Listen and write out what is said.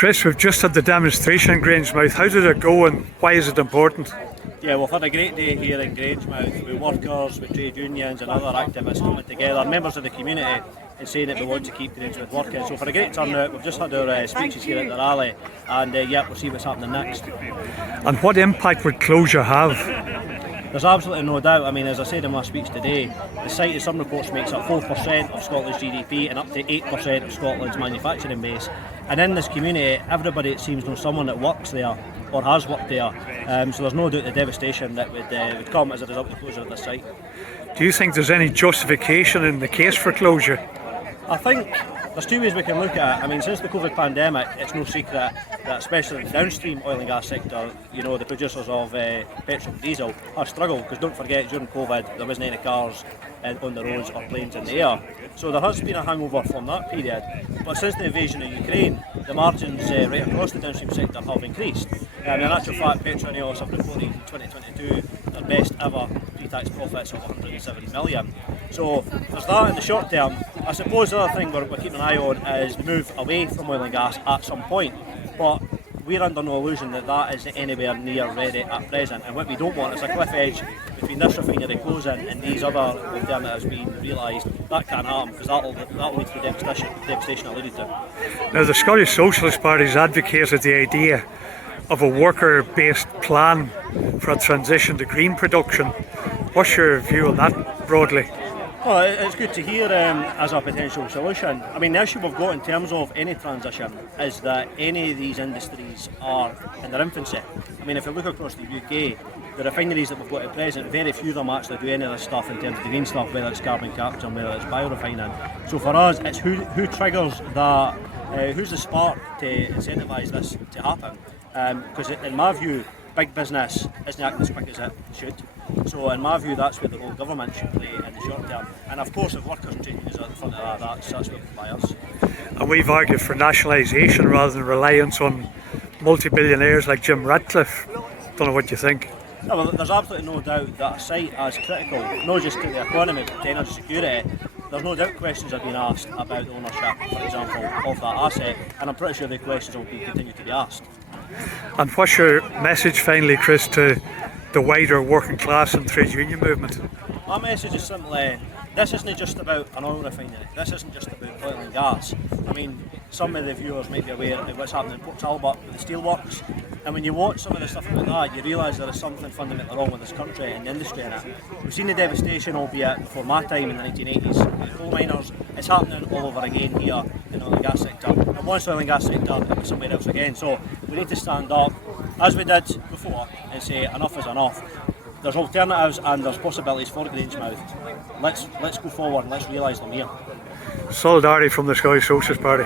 Chris, we've just had the demonstration in Grangemouth. How did it go and why is it important? Yeah, we've had a great day here in Grangemouth with workers, with trade unions and other activists coming together, members of the community, and saying that we want to keep Grangemouth working. So for a great turnout, we've just had our speeches here at the rally, and we'll see what's happening next. And what impact would closure have? There's absolutely no doubt. I mean, as I said in my speech today, the site in some reports makes up 4% of Scotland's GDP and up to 8% of Scotland's manufacturing base. And in this community, everybody, it seems, knows someone that works there or has worked there. So there's no doubt the devastation that would come as a result of the closure of this site. Do you think there's any justification in the case for closure? I think there's two ways we can look at it. I mean, since the COVID pandemic, it's no secret that especially in the downstream oil and gas sector, you know, the producers of petrol and diesel have struggled, because don't forget, during COVID there wasn't any cars on the roads or planes in the air. So there has been a hangover from that period. But since the invasion of Ukraine, the margins right across the downstream sector have increased. In actual fact, Petroneos have reported in 2022 their best ever pre-tax profits of 107 million. So there's that in the short term. I suppose the other thing we're keeping an eye on is the move away from oil and gas at some point. But we're under no illusion that that is anywhere near ready at present. And what we don't want is a cliff edge between this refinery closing and these other alternatives being realised. That can't happen, because that'll lead to the devastation I alluded to. Now, the Scottish Socialist Party has advocated the idea of a worker-based plan for a transition to green production. What's your view on that broadly? Well, it's good to hear as a potential solution. I mean, the issue we've got in terms of any transition is that any of these industries are in their infancy. I mean, if you look across the UK, the refineries that we've got at present, very few of them actually do any of this stuff in terms of the green stuff, whether it's carbon capture, whether it's biorefining. So for us, it's who triggers that, who's the spark to incentivise this to happen. Because in my view, big business isn't acting as quick as it should. So in my view, that's where the role government should play in the short term. And of course, if workers and trade unions are at the front of that, that's what by us. And we've argued for nationalisation rather than reliance on multi-billionaires like Jim Ratcliffe. Don't know what you think. No, well, there's absolutely no doubt that a site as critical, not just to the economy but to energy security, there's no doubt questions have been asked about the ownership, for example, of that asset, and I'm pretty sure the questions will continue to be asked. And what's your message finally, Chris, to the wider working class and trade union movement? My message is simply, this isn't just about an oil refinery, this isn't just about oil and gas. I mean, some of the viewers might be aware of what's happening in Port Talbot with the steelworks, and when you watch some of the stuff like that, you realise there is something fundamentally wrong with this country and the industry in it. We've seen the devastation, albeit before my time in the 1980s, with the coal miners. It's happening all over again here in the oil and gas sector. And once the oil and gas sector, it was somewhere else again. So we need to stand up, as we did before, and say enough is enough. There's alternatives and there's possibilities for Grangemouth. Let's go forward and let's realise them here. Solidarity from the Scottish Socialist Party.